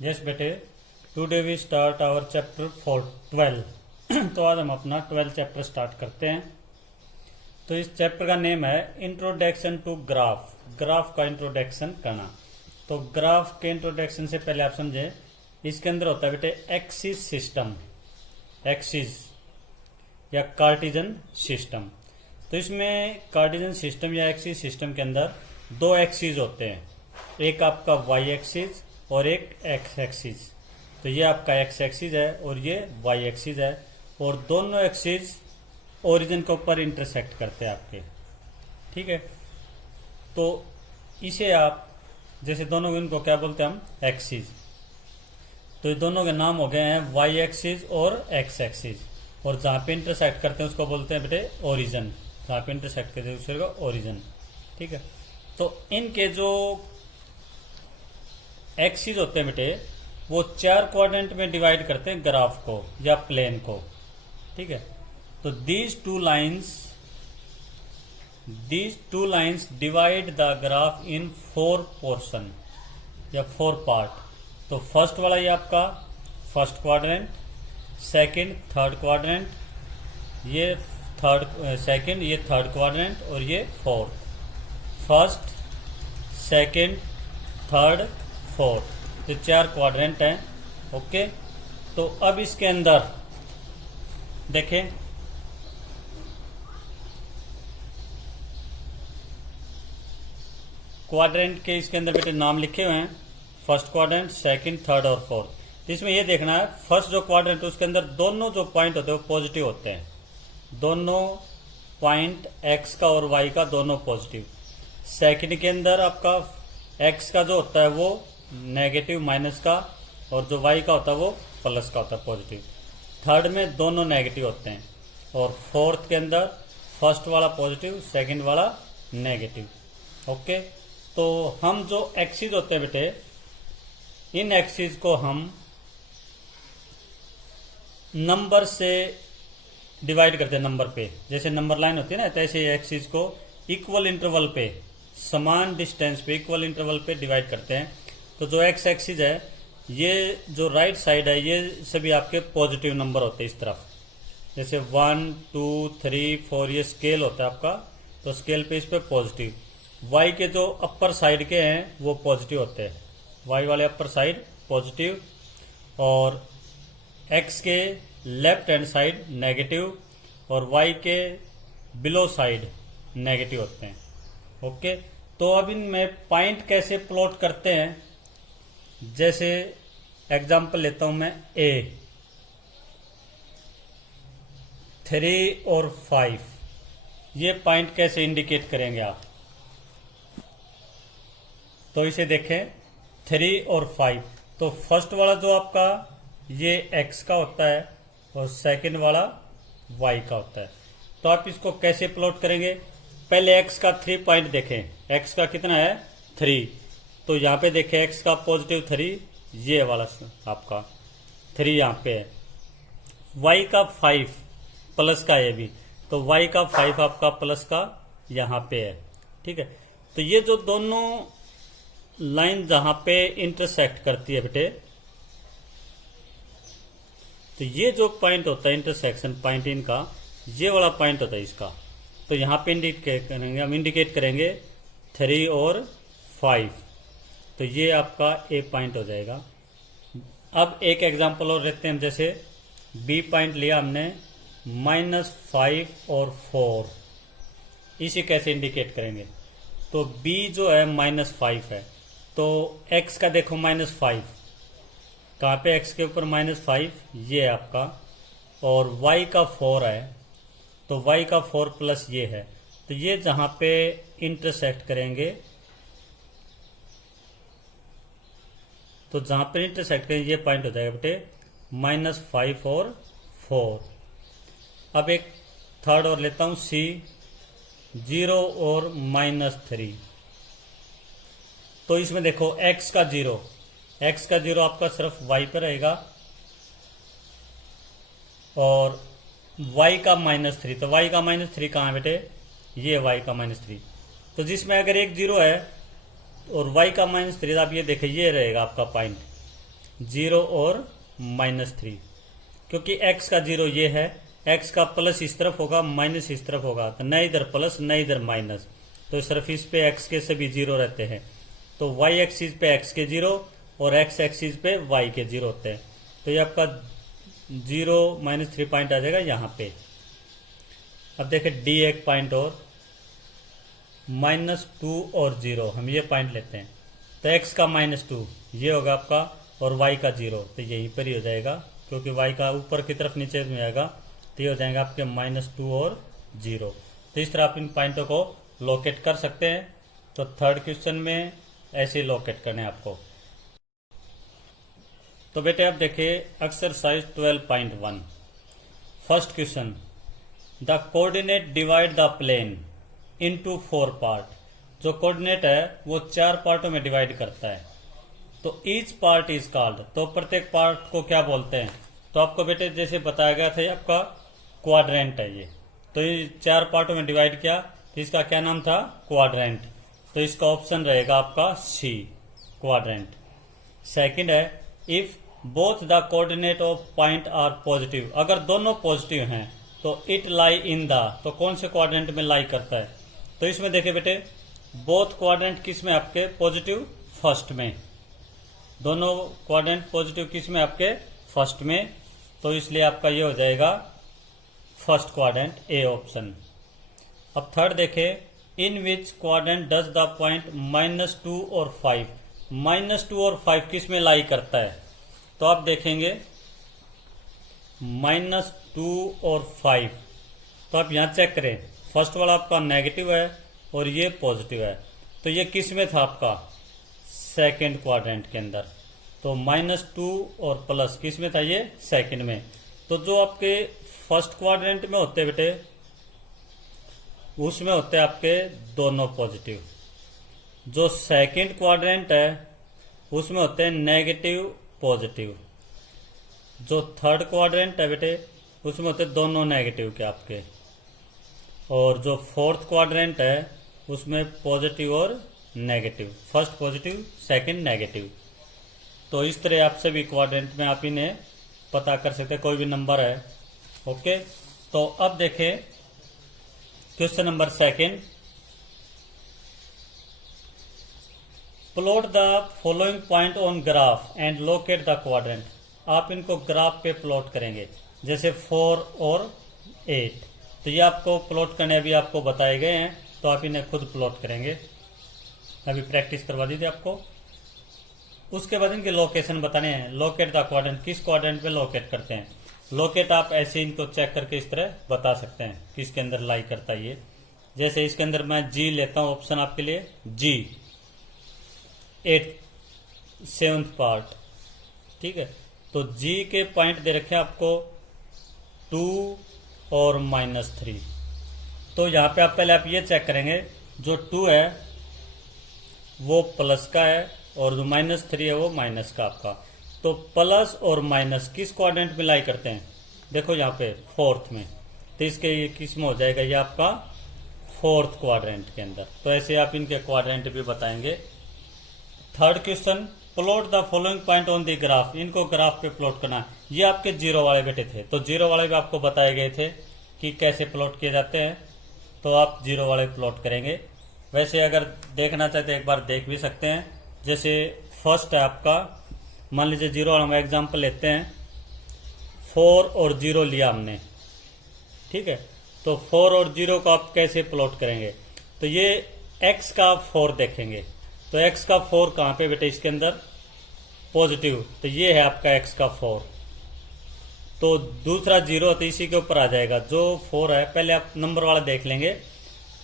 Yes बेटे, today we start our chapter for 12। तो आज हम अपना 12 चैप्टर स्टार्ट करते हैं। तो इस चैप्टर का नेम है इंट्रोडक्शन टू ग्राफ। ग्राफ का इंट्रोडक्शन करना। तो ग्राफ के इंट्रोडक्शन से पहले आप समझे, इसके अंदर होता है बेटे एक्सिस सिस्टम, एक्सिस या कार्टिजन सिस्टम। तो इसमें कार्टिजन सिस्टम या एक्सिस सिस्टम के अंदर दो एक्सिस होते हैं, एक आपका वाई एक्सिस और एक एक्स एक्सिस। तो ये आपका एक्स एक्सिस है और ये वाई एक्सिस है, और दोनों एक्सिस ओरिजिन के ऊपर इंटरसेक्ट करते हैं आपके। ठीक है, तो इसे आप जैसे दोनों इनको क्या बोलते हैं हम, एक्सिस। तो ये दोनों के नाम हो गए हैं वाई एक्सिस और एक्स एक्सिस, और जहाँ पे इंटरसेक्ट करते हैं उसको बोलते हैं बेटे ओरिजिन। जहाँ पे इंटरसेक्ट करते हैं उसको ओरिजिन। ठीक है, तो इनके जो एक्सिस होते हैं बेटे, वो 4 क्वाड्रेंट में डिवाइड करते हैं ग्राफ को या प्लेन को। ठीक है, तो these two lines divide the graph in 4 portion या 4 पार्ट। तो फर्स्ट वाला ये आपका first quadrant, second third quadrant, ये सेकंड, ये थर्ड क्वाड्रेंट, और ये fourth. First, second, third, fourth, तो 4 क्वाड्रेंट हैं। ओके, तो अब इसके अंदर देखें, क्वाड्रेंट के इसके अंदर बेटे नाम लिखे हुए हैं, फर्स्ट क्वाड्रेंट, सेकंड, थर्ड और फोर्थ। तो इसमें यह देखना है, फर्स्ट जो क्वाड्रेंट है उसके अंदर दोनों जो पॉइंट होते हैं वो पॉजिटिव होते हैं। दोनों पॉइंट एक्स का और वाई का दोनों पॉजिटिव। सेकंड के अंदर आपका एक्स का जो होता है वो नेगेटिव माइनस का, और जो वाई का होता है वो प्लस का होता है पॉजिटिव। थर्ड में दोनों नेगेटिव होते हैं, और फोर्थ के अंदर फर्स्ट वाला पॉजिटिव, सेकंड वाला नेगेटिव। ओके, तो हम जो एक्सिस होते हैं बेटे, इन एक्सिस को हम नंबर से डिवाइड करते हैं। नंबर पे जैसे नंबर लाइन होती है ना, तैसे एक्सिस को इक्वल इंटरवल पे, समान डिस्टेंस पे, इक्वल इंटरवल पे डिवाइड करते हैं। तो जो एक्स एक्सिस है, ये जो राइट साइड है, ये सभी आपके पॉजिटिव नंबर होते हैं इस तरफ। जैसे 1 2 3 4 ये स्केल होता है आपका, तो स्केल पे इस पे पॉजिटिव। वाई के जो अपर साइड के हैं वो पॉजिटिव होते हैं, वाई वाले अपर साइड पॉजिटिव, और एक्स के लेफ्ट हैंड साइड नेगेटिव, और वाई के बिलो साइड नेगेटिव होते हैं। ओके, तो अब इनमें पॉइंट कैसे प्लॉट करते हैं, जैसे एग्जांपल लेता हूं मैं, ए 3 और 5, ये पॉइंट कैसे इंडिकेट करेंगे आप। तो इसे देखें, 3 और 5, तो फर्स्ट वाला जो आपका ये एक्स का होता है और सेकंड वाला वाई का होता है। तो आप इसको कैसे प्लॉट करेंगे, पहले एक्स का 3 पॉइंट देखें, एक्स का कितना है 3, तो यहाँ पे देखें एक्स का पॉजिटिव 3, ये वाला आपका 3 यहाँ पे है। वाई का 5 प्लस का ये भी, तो वाई का 5 आपका प्लस का यहाँ पे है। ठीक है, तो ये जो दोनों लाइन जहां पे इंटरसेक्ट करती है बेटे, तो ये जो पॉइंट होता है इंटरसेक्शन पॉइंट इनका, ये वाला पॉइंट होता है इसका। तो यहाँ पे इंडिकेट करेंगे, हम इंडिकेट करेंगे 3 और 5, तो ये आपका ए पॉइंट हो जाएगा। अब एक एग्जांपल और लेते हैं, जैसे बी पॉइंट लिया हमने, -5 और 4, इसे कैसे इंडिकेट करेंगे। तो बी जो है -5 है, तो एक्स का देखो -5, कहाँ पे एक्स के ऊपर -5, ये है आपका, और वाई का 4 है, तो वाई का 4 प्लस ये है। तो ये जहाँ पे इंटरसेक्ट करेंगे, तो जहाँ पे इंटरसेक्ट करेंगे ये पॉइंट हो जाएगा बेटे -5 और 4। अब एक थर्ड और लेता हूँ, सी 0 और -3, तो इसमें देखो x का 0 आपका सिर्फ y पर रहेगा, और y का -3, तो y का -3 कहाँ है बेटे, ये y का -3। तो जिसमें अगर एक 0 है और y का -3, आप ये देखिए ये रहेगा आपका पॉइंट, 0 और -3, क्योंकि x का 0 ये है, x का प्लस इस तरफ होगा, माइनस इस तरफ होगा, तो न इधर प्लस न इधर माइनस, तो सिर्फ इस पे x के सभी 0 रहते हैं। तो y एक्सिस पे x के 0 और x एक्सिस पे y के 0 होते हैं। तो ये आपका 0 -3 पॉइंट आ जाएगा यहाँ पे। अब देखें D एक पॉइंट और -2 और 0, हम ये पॉइंट लेते हैं। तो x का -2 ये होगा आपका और y का 0, तो यहीं पर ही हो जाएगा, क्योंकि y का ऊपर की तरफ नीचे में आएगा, तो ये हो जाएगा आपके -2 और 0। तो इस तरह आप इन पॉइंटों को लोकेट कर सकते हैं। तो थर्ड क्वेश्चन में ऐसे ही लोकेट करने हैं आपको। तो बेटे आप देखिए exercise 12.1 first question, the coordinate divide the plane into 4 part. जो कोऑर्डिनेट है वो 4 पार्टों में डिवाइड करता है। तो ईच पार्ट इज कॉल्ड, तो प्रत्येक पार्ट को क्या बोलते हैं? तो आपको बेटे जैसे बताया गया था, ये आपका क्वाड्रेंट है ये। तो ये 4 पार्टों में डिवाइड किया, तो इसका क्या नाम था? क्वाड्रेंट। तो इसका ऑप्शन रहेगा आपका सी, क्वाड्रेंट। सेकंड है, if both the coordinate of point are positive, अगर दोनों पॉजिटिव हैं तो इट लाई इन द, तो कौन से क्वाड्रेंट में लाई करता है? तो इसमें देखिए बेटे बोथ क्वाड्रेंट किस में आपके? पॉजिटिव फर्स्ट में। दोनों क्वाड्रेंट पॉजिटिव किस में आपके? फर्स्ट में। तो इसलिए आपका ये हो जाएगा फर्स्ट क्वाड्रेंट, ए ऑप्शन। अब थर्ड देखें, in which quadrant does the point -2 और 5, -2 और 5 किस में लाई करता है? तो आप देखेंगे -2 और 5, तो आप यहां चेक करें, फर्स्ट वाला आपका नेगेटिव है और ये पॉजिटिव है, तो ये किस में था आपका? सेकंड क्वाड्रेंट के अंदर। तो -2 और प्लस किस में था? ये सेकंड में। तो जो आपके फर्स्ट क्वाड्रेंट में होते बेटे, उसमें होते हैं आपके दोनों पॉजिटिव। जो सेकंड क्वाड्रेंट है उसमें होते हैं नेगेटिव पॉजिटिव। जो थर्ड क्वाड्रेंट है बेटे उसमें होते हैं दोनों नेगेटिव के आपके। और जो फोर्थ क्वाड्रेंट है उसमें पॉजिटिव और negative, first positive second negative. तो इस तरह आप सभी क्वाड्रेंट में आप इन्हें पता कर सकते हैं, कोई भी नंबर है। ओके, तो अब देखें question number second, plot the following point on graph and locate the quadrant. आप इनको ग्राफ पे प्लॉट करेंगे, जैसे 4 और 8। तो ये आपको प्लॉट करने अभी आपको बताए गए हैं, तो आप इन्हें खुद प्लॉट करेंगे। अभी प्रैक्टिस करवा दीजिए आपको। उसके बाद इनके लोकेशन बताने हैं। लोकेट द क्वाड्रेंट, किस क्वाड्रेंट पे लोकेट करते हैं? लोकेट आप ऐसे इनको चेक करके इस तरह बता सकते हैं किसके अंदर लाई करता है ये। जैसे इसके अंदर मैं जी लेता हूं ऑप्शन आपके लिए, जी 7th पार्ट, ठीक है। तो जी के पॉइंट दे रखे हैं आपको 2 और -3। तो यहां पे आप पहले आप ये चेक करेंगे, जो 2 है वो प्लस का है और जो -3 है वो माइनस का आपका। तो प्लस और माइनस किस क्वाड्रेंट में लाई करते हैं? देखो यहाँ पे फोर्थ में, तो इसके ये किस में हो जाएगा? ये आपका फोर्थ क्वाड्रेंट के अंदर। तो ऐसे आप इनके क्वाड्रेंट भी बताएंगे। Third question, plot the following point on the graph. इनको ग्राफ पे प्लॉट करना है। ये आपके 0 वाले बेटे थे, तो 0 वाले भी आपको बताए गए थे कि कैसे प्लॉट किए जाते हैं। तो आप 0 वाले प्लॉट करेंगे। वैसे अगर देखना चाहते हैं एक बार देख भी सकते हैं। जैसे फर्स्ट है आपका, मान लीजिए 0 वाला हम एग्जाम्पल लेते हैं, 4 और 0 लिया हमने, ठीक है। तो 4 और 0 को आप कैसे प्लॉट करेंगे? तो ये x का 4 देखेंगे, तो x का 4 कहाँ पे बेटे? इसके अंदर पॉजिटिव, तो ये है आपका x का 4। तो दूसरा 0 तो इसी के ऊपर आ जाएगा। जो 4 है, पहले आप नंबर वाला देख लेंगे।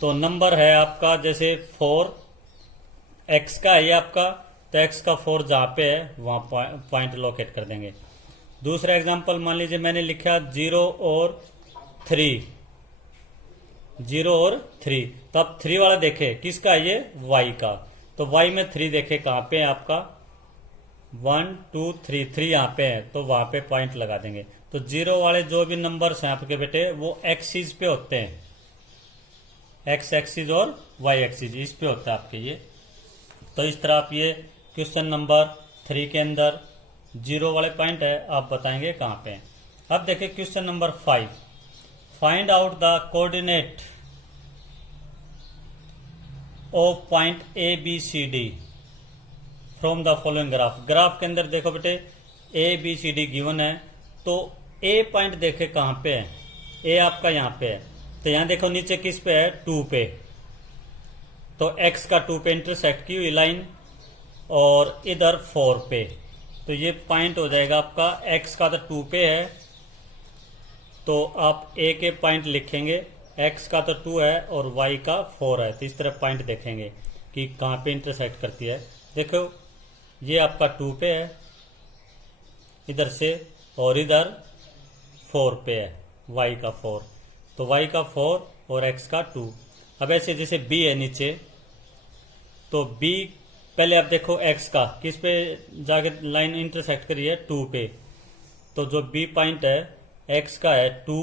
तो नंबर है आपका जैसे 4 x का है ये आपका, तो x का 4 जहां पे है वहां पॉइंट लोकेट कर देंगे। दूसरा एग्जांपल मान लीजिए मैंने लिखा 0 और 3, 0 और 3। तो आप 3 वाला देखे किसका? ये y का। तो y में 3 देखे कहां पे है आपका? 1 2 3, 3 यहाँ पे है, तो वहां पे पॉइंट लगा देंगे। तो 0 वाले जो भी नंबर्स हैं आपके बेटे वो एक्सिस पे होते हैं, x एक्सिस और y एक्सिस इस पे होता है आपके ये। तो इस तरह आप ये क्वेश्चन नंबर 3 के अंदर जीरो वाले पॉइंट है, आप बताएंगे कहाँ पे हैं। अब देखिए question number 5, find out the coordinate of point A B C D from the following graph. Graph के अंदर देखो बेटे A B C D given है, तो ए पॉइंट देखे कहाँ पे है, ए आपका यहाँ पे है, तो यहाँ देखो नीचे किस पे है, 2 पे, तो x का 2 पे इंटरसेक्ट की हुई लाइन और इधर 4 पे, तो ये पॉइंट हो जाएगा आपका, x का तो 2 पे है तो आप a के पॉइंट लिखेंगे, x का तो 2 है और y का 4 है, तो इस तरह पॉइंट देखेंगे कि कहाँ पे इंटरसेक्ट करती है। देखो ये आपका 2 पे है इधर से और इधर 4 पे है, y का 4, तो y का 4 और x का 2। अब ऐसे जैसे b है नीचे, तो b पहले आप देखो x का किस पे जाके लाइन इंटरसेक्ट करी है, 2 पे, तो जो b पॉइंट है x का है 2,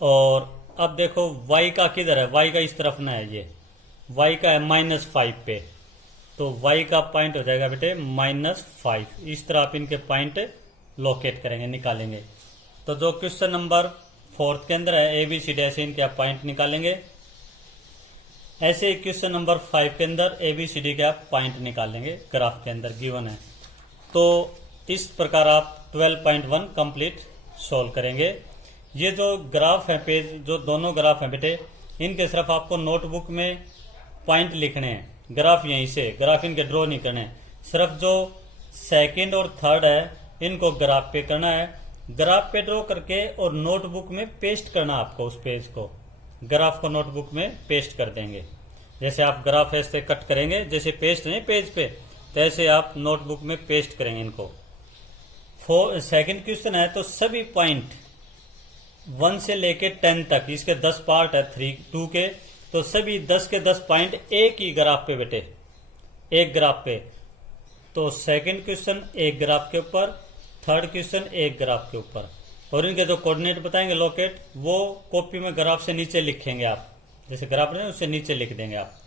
और अब देखो y का किधर है, y का इस तरफ ना है, ये y का है -5 पे, तो y का पॉइंट हो जाएगा बेटे -5। इस तरह आप इनके पॉइंट लोकेट करेंगे, निकालेंगे। तो जो क्वेश्चन नंबर 4 के अंदर है ABCD, ऐसे इनके आप पॉइंट निकालेंगे। ऐसे क्वेश्चन नंबर 5 के अंदर ABCD के आप पॉइंट निकालेंगे, ग्राफ के अंदर गिवन है। तो इस प्रकार आप 12.1 कंप्लीट सॉल्व करेंगे। ये जो ग्राफ है, पेज जो दोनों ग्राफ हैं बेटे, इनके सिर्फ आपको नोटबुक में पॉइंट लिखने हैं, ग्राफ यहीं से, ग्राफ इनके ड्रॉ नहीं करने हैं। सिर्फ जो सेकंड और थर्ड है इनको ग्राफ पे करना है, ग्राफ पे ड्रॉ करके और नोटबुक में पेस्ट करना आपको, उस पेज को, ग्राफ को नोटबुक में पेस्ट कर देंगे। जैसे आप ग्राफ ऐसे कट करेंगे, जैसे पेस्ट नहीं पेज पे, तो ऐसे आप नोटबुक में पेस्ट करेंगे इनको। सेकंड क्वेश्चन है, तो सभी पॉइंट 1 से लेके 10 तक, इसके 10 पार्ट है 2 के, तो सभी 10 के 10 पॉइंट एक ही ग्राफ पे बेटे, एक ग्राफ पे। तो सेकंड क्वेश्चन एक ग्राफ के ऊपर, थर्ड क्वेश्चन एक ग्राफ के ऊपर, और इनके जो कोऑर्डिनेट बताएंगे लोकेट, वो कॉपी में ग्राफ से नीचे लिखेंगे आप, जैसे ग्राफ है उससे नीचे लिख देंगे आप।